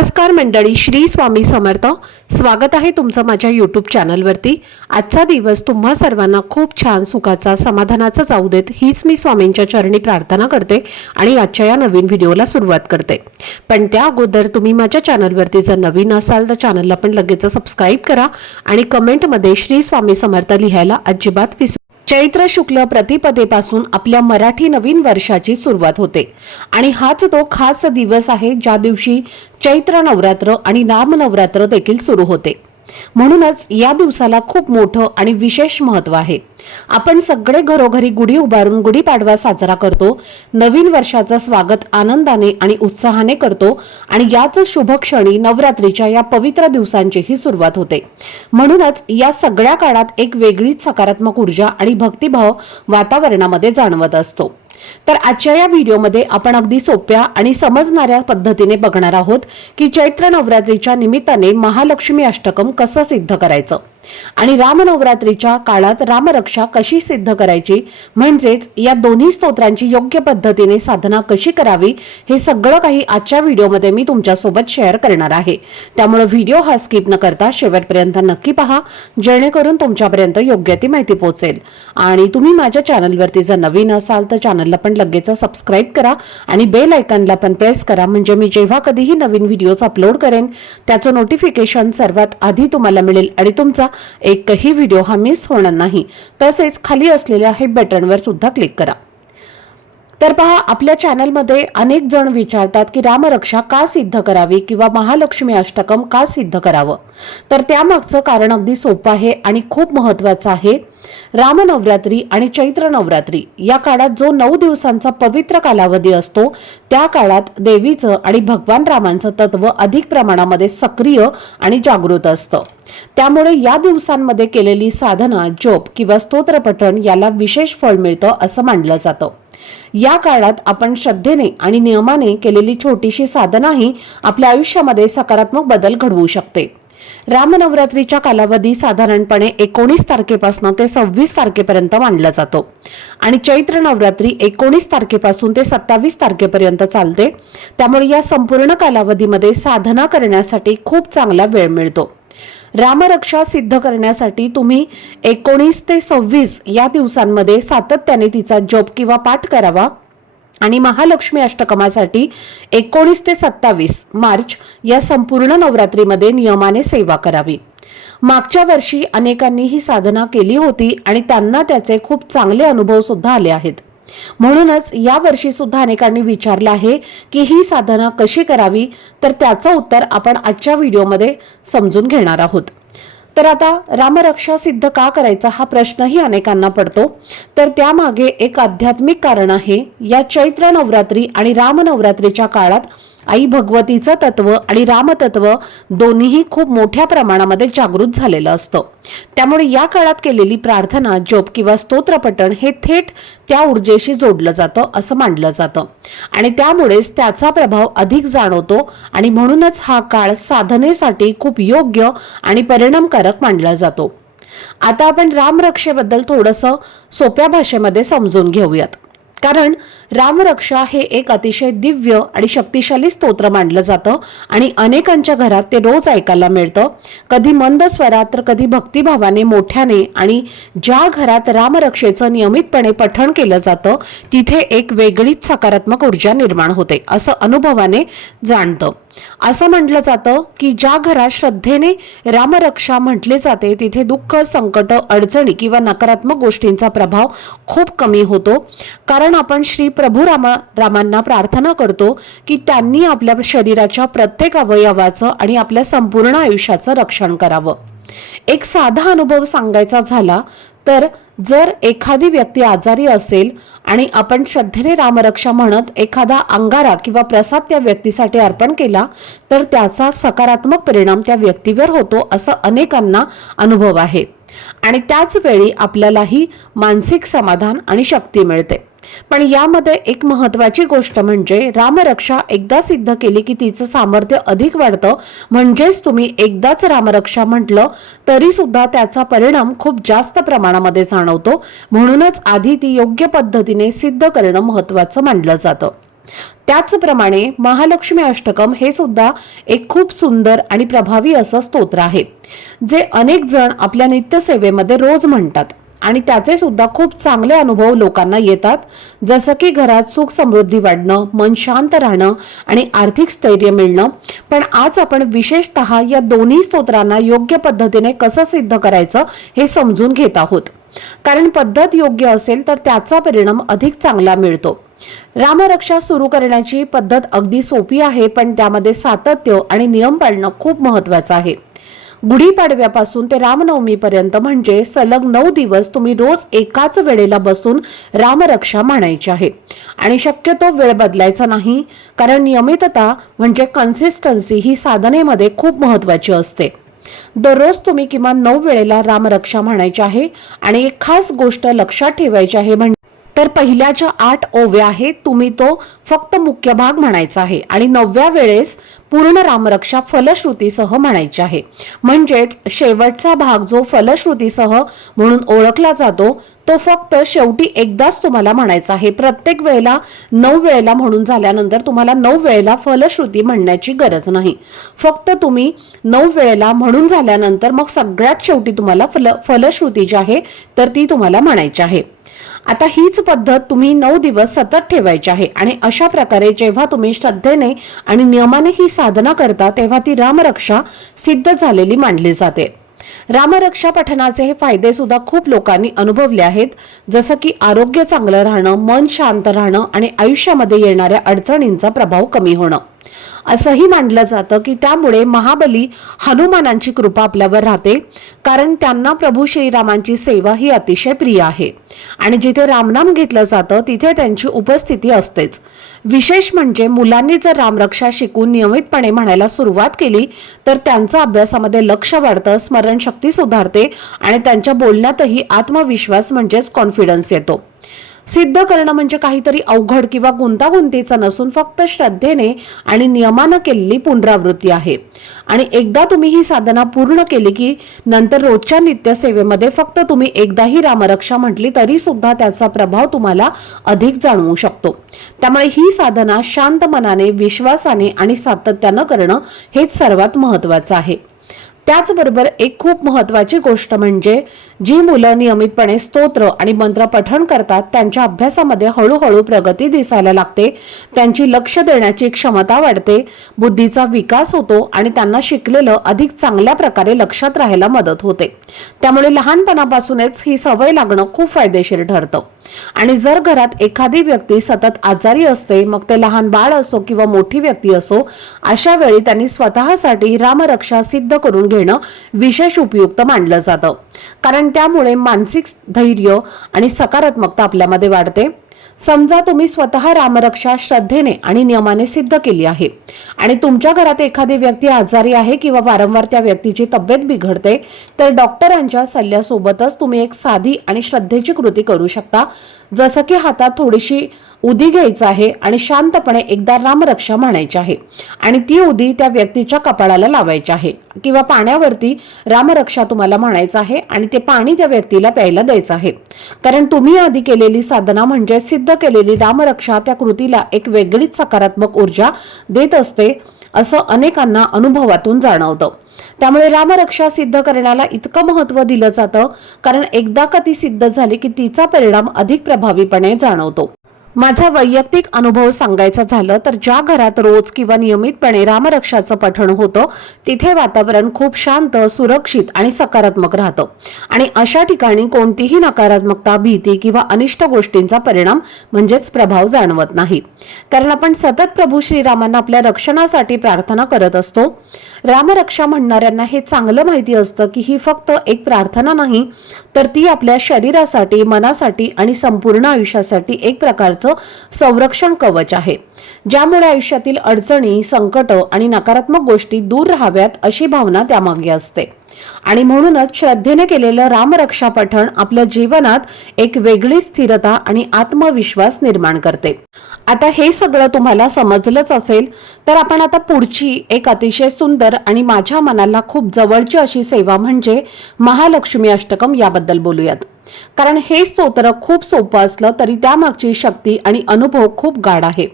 नमस्कार मंडळी, श्री स्वामी समर्थ. स्वागत आहे तुमचं माझ्या यूट्यूब चॅनलवरती. आजचा दिवस तुम्हा सर्वांना खूप छान, सुखाचा, समाधानाचा जाऊ देत, हीच मी स्वामींच्या चरणी प्रार्थना करते आणि आजच्या या नवीन व्हिडिओला सुरुवात करते. पण त्या अगोदर तुम्ही माझ्या चॅनलवरती जर नवीन असाल तर चॅनलला पण लगेच सबस्क्राईब करा आणि कमेंटमध्ये श्री स्वामी समर्थ लिहायला अजिबात विसरू. चैत्र शुक्ल प्रतिपदेपासून आपल्या मराठी नवीन वर्षाची सुरुवात होते आणि हाच तो खास दिवस आहे ज्या दिवशी चैत्र नवरात्र आणि नाम नवरात्र देखील सुरू होते. म्हणूनच या दिवसाला खूप मोठं आणि विशेष महत्त्व आहे. आपण सगळे घरोघरी गुढी उभारून गुढीपाडवा साजरा करतो. नवीन वर्षाचं स्वागत आनंदाने आणि उत्साहाने करतो आणि याच शुभ क्षणी नवरात्रीच्या या पवित्र दिवसांचीही सुरुवात होते. म्हणूनच या सगळ्या काळात एक वेगळीच सकारात्मक ऊर्जा आणि भक्तिभाव वातावरणामध्ये जाणवत असतो. तर आजच्या या व्हिडिओमध्ये आपण अगदी सोप्या आणि समजणाऱ्या पद्धतीने बघणार आहोत की चैत्र नवरात्रीच्या निमित्ताने महालक्ष्मी अष्टकम कसं सिद्ध करायचं आणि रामनवरात्रीच्या काळात रामरक्षा कशी सिद्ध करायची, म्हणजेच या दोन्ही स्तोत्रांची योग्य पद्धतीने साधना कशी करावी, हे सगळं काही आजच्या व्हिडिओमध्ये मी तुमच्यासोबत शेअर करणार आहे. त्यामुळे व्हिडिओ हा स्किप न करता शेवटपर्यंत नक्की पहा, जेणेकरून तुमच्यापर्यंत योग्य ती माहिती पोहोचेल. आणि तुम्ही माझ्या चॅनलवरती जर नवीन असाल तर चॅनलला पण लगेच सबस्क्राईब करा आणि बेल आयकॉनला पण प्रेस करा, म्हणजे मी जेव्हा कधीही नवीन व्हिडिओज अपलोड करेन त्याचं नोटिफिकेशन सर्वात आधी तुम्हाला मिळेल आणि तुमचा एकही व्हिडिओ हा मिस होणार नाही. तसेच खाली असलेल्या हे बटनवर सुद्धा क्लिक करा. तर पहा, आपल्या चॅनलमध्ये अनेक जण विचारतात की रामरक्षा का सिद्ध करावी किंवा महालक्ष्मी अष्टकम का सिद्ध करावं. तर त्यामागचं कारण अगदी सोपं आहे आणि खूप महत्त्वाचं आहे. रामनवरात्री आणि चैत्र नवरात्री या काळात जो 9 दिवसांचा पवित्र कालावधी असतो, त्या काळात देवीचं आणि भगवान रामांचं तत्व अधिक प्रमाणामध्ये सक्रिय आणि जागृत असतं. त्यामुळे या दिवसांमध्ये केलेली साधना, जप किंवा स्तोत्रपठण याला विशेष फळ मिळतं असं मानलं जातं. या काळात आपण श्रद्धेने आणि नियमाने केलेली छोटीशी साधनाही आपल्या आयुष्यामध्ये सकारात्मक बदल घडवू शकते. रामनवरात्रीचा कालावधी साधारणपणे 19 तारखेपासून ते 26 तारखेपर्यंत मानला जातो आणि चैत्र नवरात्री 19 तारखेपासून ते 27 तारखेपर्यंत चालते. त्यामुळे या संपूर्ण कालावधीमध्ये साधना करण्यासाठी खूप चांगला वेळ मिळतो. रामरक्षा सिद्ध करण्यासाठी तुम्ही 19 ते 26 या दिवसांमध्ये सातत्याने तिचा जप किंवा पाठ करावा आणि महालक्ष्मी अष्टकमासाठी 19 ते 27 मार्च या संपूर्ण नवरात्रीमध्ये नियमाने सेवा करावी. मागच्या वर्षी अनेकांनी ही साधना केली होती आणि त्यांना त्याचे खूप चांगले अनुभव सुद्धा आले आहेत. म्हणूनच या वर्षी सुद्धा अनेकांनी विचारलं आहे की ही साधना कशी करावी, तर त्याचं उत्तर आपण आजच्या व्हिडिओमध्ये समजून घेणार आहोत. तर आता रामरक्षा सिद्ध का करायचा हा प्रश्नही अनेकांना पडतो. तर त्यामागे एक आध्यात्मिक कारण आहे. या चैत्र नवरात्री आणि रामनवरात्रीच्या काळात आई भगवतीचं तत्व आणि रामतत्व दोन्हीही खूप मोठ्या प्रमाणामध्ये जागृत झालेलं असतं. त्यामुळे या काळात केलेली प्रार्थना, जप किंवा स्तोत्रपठण हे थेट त्या ऊर्जेशी जोडलं जातं असं मानलं जातं आणि त्यामुळेच त्याचा प्रभाव अधिक जाणवतो आणि म्हणूनच हा काळ साधनेसाठी खूप योग्य आणि परिणामकारक मानला जातो. आता आपण रामरक्षेबद्दल थोडंसं सोप्या भाषेमध्ये समजून घेऊयात. कारण रामरक्षा हे एक अतिशय दिव्य आणि शक्तिशाली स्तोत्र मानलं जातं आणि अनेकांच्या घरात ते रोज ऐकायला मिळतं. कधी मंद स्वरात तर कधी भक्तिभावाने मोठ्याने. आणि ज्या घरात रामरक्षेचं नियमितपणे पठण केलं जातं तिथे एक वेगळीच सकारात्मक ऊर्जा निर्माण होते असं अनुभवाने जाणतं. असं म्हटलं जातं की ज्या घरात श्रद्धेने रामरक्षा म्हटले जाते तिथे दुःख, संकट, अडचणी किंवा नकारात्मक गोष्टींचा प्रभाव खूप कमी होतो. कारण आपण श्री प्रभू रामांना प्रार्थना करतो की त्यांनी आपल्या शरीराच्या प्रत्येक अवयवाचं आणि आपल्या संपूर्ण आयुष्याचं रक्षण करावं. एक साधा अनुभव सांगायचा झाला तर जर एखादी व्यक्ती आजारी असेल आणि आपण श्रद्धेने रामरक्षा म्हणत एखादा अंगारा किंवा प्रसाद त्या व्यक्तीसाठी अर्पण केला तर त्याचा सकारात्मक परिणाम त्या व्यक्तीवर होतो असं अनेकांना अनुभव आहे आणि त्याच वेळी आपल्यालाही मानसिक समाधान आणि शक्ती मिळते. पण यामध्ये एक महत्त्वाची गोष्ट म्हणजे रामरक्षा एकदा सिद्ध केली की तिचं सामर्थ्य अधिक वाढतं. म्हणजेच तुम्ही एकदाच रामरक्षा म्हटलं तरी सुद्धा त्याचा परिणाम खूप जास्त प्रमाणामध्ये जाणवतो. म्हणूनच आधी ती योग्य पद्धतीने सिद्ध करणं महत्त्वाचं मानलं जातं. त्याचप्रमाणे महालक्ष्मी अष्टकम हे सुद्धा एक खूप सुंदर आणि प्रभावी असं स्तोत्र आहे, जे अनेक जण आपल्या नित्यसेवेमध्ये रोज म्हणतात आणि त्याचे सुद्धा खूप चांगले अनुभव लोकांना येतात, जसं की घरात सुख समृद्धी वाढणं, मन शांत राहणं आणि आर्थिक स्थैर्य मिळणं. पण आज आपण विशेषतः या दोन्ही स्तोत्रांना योग्य पद्धतीने कसं सिद्ध करायचं हे समजून घेत आहोत. कारण पद्धत योग्य असेल तर त्याचा परिणाम अधिक चांगला मिळतो. रामरक्षा सुरू करण्याची पद्धत अगदी सोपी आहे, पण त्यामध्ये सातत्य आणि नियम पाळणं खूप महत्त्वाचं आहे. गुढीपाडव्यापासून ते रामनवमीपर्यंत म्हणजे सलग 9 दिवस तुम्ही रोज एकाच वेळेला बसून रामरक्षा म्हणायची आहे. आणि शक्यतो वेळ बदलायचा नाही, कारण नियमितता म्हणजे कन्सिस्टन्सी ही साधनेमध्ये खूप महत्त्वाची असते. दररोज तुम्ही किमान 9 वेळेला रामरक्षा म्हणायची आहे. आणि एक खास गोष्ट लक्षात ठेवायची आहे, म्हणजे तर पहिल्या ज्या 8 ओव्या आहेत तुम्ही तो फक्त मुख्य भाग म्हणायचा आहे आणि 9व्या वेळेस पूर्ण रामरक्षा फलश्रुतीसह म्हणायची आहे. म्हणजेच शेवटचा भाग जो फलश्रुतीसह म्हणून ओळखला जातो तो फक्त शेवटी एकदाच तुम्हाला म्हणायचा आहे. प्रत्येक वेळेला 9 वेळेला म्हणून झाल्यानंतर तुम्हाला 9 वेळेला फलश्रुती म्हणण्याची गरज नाही. फक्त तुम्ही 9 वेळेला म्हणून झाल्यानंतर मग सगळ्यात शेवटी तुम्हाला फलश्रुती जी आहे तर ती तुम्हाला म्हणायची आहे. आता हीच पद्धत तुम्ही 9 दिवस सतत ठेवायची आहे आणि अशा प्रकारे जेव्हा तुम्ही श्रद्धेने आणि नियमाने ही साधना करता तेव्हा ती रामरक्षा सिद्ध झालेली मानली जाते. रामरक्षा पठणाचे हे फायदे सुद्धा खूप लोकांनी अनुभवले आहेत, जसं की आरोग्य चांगलं राहणं, मन शांत राहणं आणि आयुष्यामध्ये येणाऱ्या अडचणींचा प्रभाव कमी होणं. असंही मानलं जातं की त्यामुळे महाबली हनुमानांची कृपा आपल्यावर राहते, कारण त्यांना प्रभू श्रीरामांची सेवा ही अतिशय प्रिय आहे आणि जिथे रामनाम घेतलं जातं तिथे त्यांची उपस्थिती असतेच. विशेष म्हणजे मुलांनी जर रामरक्षा शिकून नियमितपणे म्हणायला सुरुवात केली तर त्यांचं अभ्यासामध्ये लक्ष वाढतं, स्मरणशक्ती सुधारते आणि त्यांच्या बोलण्यातही आत्मविश्वास म्हणजेच कॉन्फिडन्स येतो. सिद्ध करणं म्हणजे काहीतरी अवघड किंवा गुंतागुंतीचं नसून फक्त श्रद्धेने आणि नियमानं केलेली पुनरावृत्ती आहे. आणि एकदा तुम्ही ही साधना पूर्ण केली की नंतर रोजच्या नित्यसेवेमध्ये फक्त तुम्ही एकदाही रामरक्षा म्हटली तरी सुद्धा त्याचा प्रभाव तुम्हाला अधिक जाणवू शकतो. त्यामुळे ही साधना शांत मनाने, विश्वासाने आणि सातत्यानं करणं हेच सर्वात महत्त्वाचं आहे. त्याचबरोबर एक खूप महत्त्वाची गोष्ट म्हणजे जी मुलं नियमितपणे स्तोत्र आणि मंत्र पठण करतात त्यांच्या अभ्यासामध्ये हळूहळू प्रगती दिसायला लागते, त्यांची लक्ष देण्याची क्षमता वाढते, बुद्धीचा विकास होतो आणि त्यांना शिकलेलं अधिक चांगल्या प्रकारे लक्षात राहायला मदत होते. त्यामुळे लहानपणापासूनच ही सवय लागणं खूप फायदेशीर ठरतं. आणि जर घरात एखादी व्यक्ती सतत आजारी असते, मग ते लहान बाळ असो किंवा मोठी व्यक्ती असो, अशा वेळी त्यांनी स्वतःसाठी रामरक्षा सिद्ध करून घेणं विशेष उपयुक्त मानलं जातं, कारण त्यामुळे मानसिक धैर्य आणि सकारात्मकता आपल्यामध्ये वाढते. समजा तुम्ही स्वतः रामरक्षा श्रद्धेने आणि नियमाने सिद्ध केली आहे आणि तुमच्या घरात एखादी व्यक्ती आजारी आहे किंवा वारंवार त्या व्यक्तीची तब्येत बिघडते, तर डॉक्टरांच्या सल्ल्यासोबतच तुम्ही एक साधी आणि श्रद्धेची कृती करू शकता, जसं की हातात थोडीशी उदी घ्यायचं आहे आणि शांतपणे एकदा रामरक्षा म्हणायची आहे आणि ती उदी त्या व्यक्तीच्या कपाळाला लावायची आहे किंवा पाण्यावरती रामरक्षा तुम्हाला म्हणायचं आहे आणि ते पाणी त्या व्यक्तीला प्यायला द्यायचं आहे. कारण तुम्ही आधी केलेली साधना म्हणजे सिद्ध केलेली रामरक्षा त्या कृतीला एक वेगळीच सकारात्मक ऊर्जा देत असते, असं अनेकांना अनुभवातून जाणवतं. त्यामुळे रामरक्षा सिद्ध करण्याला इतकं महत्त्व दिलं जातं, कारण एकदा का ती सिद्ध झाली की तिचा परिणाम अधिक प्रभावीपणे जाणवतो. माझा वैयक्तिक अनुभव सांगायचा झालं तर ज्या घरात रोज किंवा नियमितपणे रामरक्षाचं पठण होतं तिथे वातावरण खूप शांत, सुरक्षित आणि सकारात्मक राहतं आणि अशा ठिकाणी कोणतीही नकारात्मकता, भीती किंवा अनिष्ट गोष्टींचा परिणाम म्हणजेच प्रभाव जाणवत नाही. कारण आपण सतत प्रभू श्रीरामांना आपल्या रक्षणासाठी प्रार्थना करत असतो. रामरक्षा म्हणणाऱ्यांना हे चांगलं माहिती असतं की ही फक्त एक प्रार्थना नाही, तर ती आपल्या शरीरासाठी, मनासाठी आणि संपूर्ण आयुष्यासाठी एक प्रकारचं संरक्षण कवच आहे, ज्यामुळे आयुष्यातील अडचणी, संकट आणि नकारात्मक गोष्टी दूर राहाव्यात अशी भावना त्यामागे असते. आणि म्हणूनच श्रद्धेने केलेलं रामरक्षा पठण आपल्या जीवनात एक वेगळी स्थिरता आणि आत्मविश्वास निर्माण करते. आता हे सगळं तुम्हाला समजलंच असेल, तर आपण आता पुढची एक अतिशय सुंदर आणि माझ्या मनाला खूप जवळची अशी सेवा म्हणजे महालक्ष्मी अष्टकम याबद्दल बोलूयात. कारण हे स्तोत्र खूप सोपं असलं तरी त्यामागची शक्ती आणि अनुभव खूप गाढ आहे.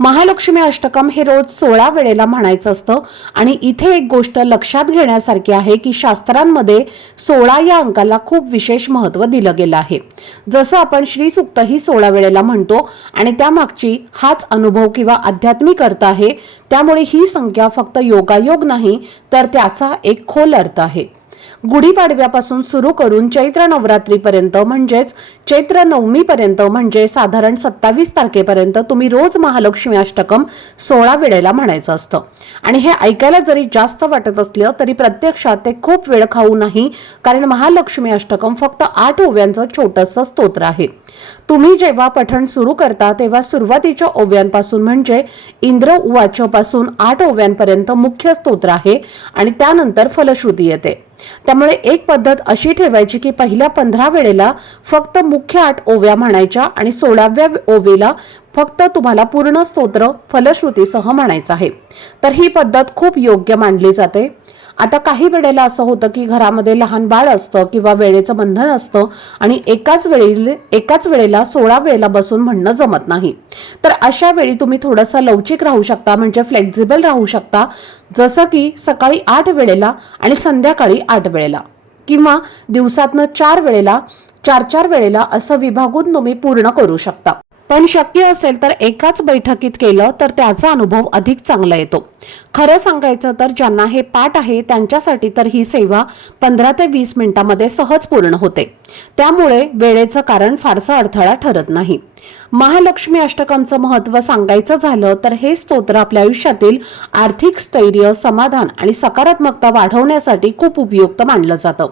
महालक्ष्मी अष्टकम हे रोज 16 वेळेला म्हणायचं असतं आणि इथे एक गोष्ट लक्षात घेण्यासारखी आहे की शास्त्रांमध्ये 16 या अंकाला खूप विशेष महत्त्व दिलं गेलं आहे. जसं आपण श्री सूक्त ही 16 वेळेला म्हणतो आणि त्यामागची हाच अनुभव किंवा आध्यात्मिक अर्थ आहे. त्यामुळे ही संख्या फक्त योगायोग नाही तर त्याचा एक खोल अर्थ आहे. गुढीपाडव्यापासून सुरू करून चैत्र नवरात्रीपर्यंत म्हणजेच चैत्र नवमीपर्यंत म्हणजे साधारण 27 तारखेपर्यंत तुम्ही रोज महालक्ष्मी अष्टकम 16 वेळेला म्हणायचं असतं. आणि हे ऐकायला जरी जास्त वाटत असलं तरी प्रत्यक्षात ते खूप वेळ खाऊ नाही, कारण महालक्ष्मी अष्टकम फक्त 8 ओव्यांचं छोटंसं स्तोत्र आहे. तुम्ही जेव्हा पठण सुरू करता तेव्हा सुरुवातीच्या ओव्यांपासून म्हणजे इंद्र उवाच पासून 8 ओव्यांपर्यंत मुख्य स्तोत्र आहे आणि त्यानंतर फलश्रुती येते. त्यामुळे एक पद्धत अशी ठेवायची की पहिल्या 15 वेळेला फक्त मुख्य 8 ओव्या म्हणायच्या आणि 16व्या ओवेला फक्त तुम्हाला पूर्ण स्तोत्र फलश्रुतीसह म्हणायचं आहे. तर ही पद्धत खूप योग्य मानली जाते. आता काही वेळेला असं होतं की घरामध्ये लहान बाळ असतं किंवा वेळेचं बंधन असतं आणि एकाच वेळेला 16 वेळेला बसून म्हणणं जमत नाही. तर अशा वेळी तुम्ही थोडंसं लवचिक राहू शकता, म्हणजे फ्लेक्झिबल राहू शकता. जसं की सकाळी 8 वेळेला आणि संध्याकाळी 8 वेळेला किंवा दिवसातनं 4 वेळेला 4 वेळेला असं विभागून तुम्ही पूर्ण करू शकता. पण शक्य असेल तर एकाच बैठकीत केलं तर त्याचा अनुभव अधिक चांगला येतो. खरं सांगायचं तर ज्यांना हे पाठ आहे त्यांच्यासाठी तर ही सेवा 15 ते 20 मिनिटांमध्ये सहज पूर्ण होते. त्यामुळे वेळेचं कारण फारसा अडथळा ठरत नाही. महालक्ष्मी अष्टकमचं महत्त्व सांगायचं झालं तर हे स्तोत्र आपल्या आयुष्यातील आर्थिक स्थैर्य, समाधान आणि सकारात्मकता वाढवण्यासाठी खूप उपयुक्त मानलं जातं.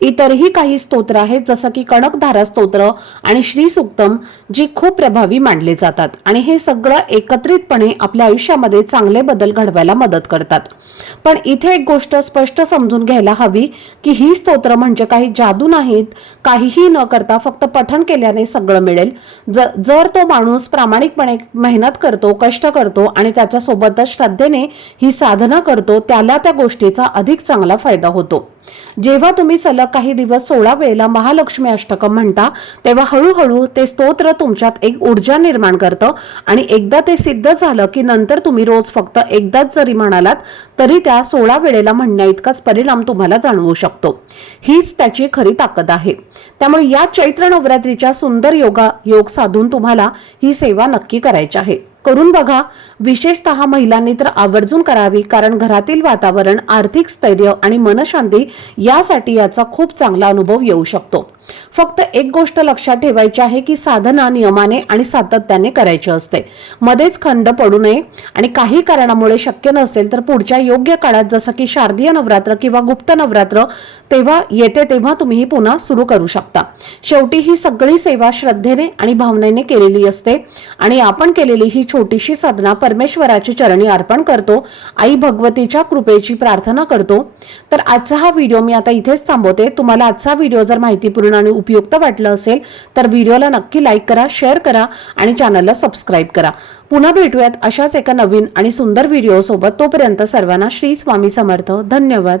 इतरही काही स्तोत्र आहेत जसं की कणकधारा स्तोत्र आणि श्री सूक्तम, जी खूप प्रभावी मानले जातात आणि हे सगळं एकत्रितपणे आपल्या आयुष्यामध्ये चांगले बदल घडवायला मदत करतात. पण इथे एक गोष्ट स्पष्ट समजून घ्यायला हवी की ही स्तोत्र म्हणजे काही जादू नाहीत. काहीही न करता फक्त पठण केल्याने सगळं मिळेल. जर तो माणूस प्रामाणिकपणे मेहनत करतो, कष्ट करतो आणि त्याच्यासोबतच श्रद्धेने ही साधना करतो, त्याला त्या गोष्टीचा अधिक चांगला फायदा होतो. जेव्हा तुम्ही सलग काही दिवस 16 वेळेला महालक्ष्मी अष्टकम म्हणता तेव्हा हळूहळू ते स्तोत्र तुमच्यात एक ऊर्जा निर्माण करतं आणि एकदा ते सिद्ध झालं की नंतर तुम्ही रोज फक्त एकदाच जरी म्हणालात तरी त्या 16 वेळेला म्हणण्याइतकाच परिणाम तुम्हाला जाणवू शकतो. हीच त्याची खरी ताकद आहे. त्यामुळे या चैत्र नवरात्रीच्या सुंदर योग साधून तुम्हाला ही सेवा नक्की करायची आहे. करून बघा. विशेषतः महिलांनी तर आवर्जून करावी, कारण घरातील वातावरण, आर्थिक स्थैर्य आणि मनशांती यासाठी याचा खूप चांगला अनुभव येऊ शकतो. फक्त एक गोष्ट लक्षात ठेवायची आहे की साधना नियमाने आणि सातत्याने करायची असते. मध्येच खंड पडू नये आणि काही कारणामुळे शक्य नसेल तर पुढच्या योग्य काळात जसं की शारदीय नवरात्र किंवा गुप्त नवरात्र तेव्हा तुम्ही पुन्हा सुरू करू शकता. शेवटी ही सगळी सेवा श्रद्धेने आणि भावनेने केलेली असते आणि आपण केलेली ही छोटीशी साधना परमेश्वराची चरणी अर्पण करतो. आई भगवतीच्या कृपेची प्रार्थना करतो. तर आजचा हा व्हिडिओ मी आता इथेच थांबवते. तुम्हाला आजचा व्हिडिओ जर माहितीपूर्ण आणि उपयुक्त वाटलं असेल तर व्हिडिओला नक्की लाईक करा, शेअर करा आणि चॅनलला सबस्क्राईब करा. पुन्हा भेटूयात अशाच एका नवीन आणि सुंदर व्हिडिओ सोबत. तोपर्यंत सर्वांना श्री स्वामी समर्थ. धन्यवाद.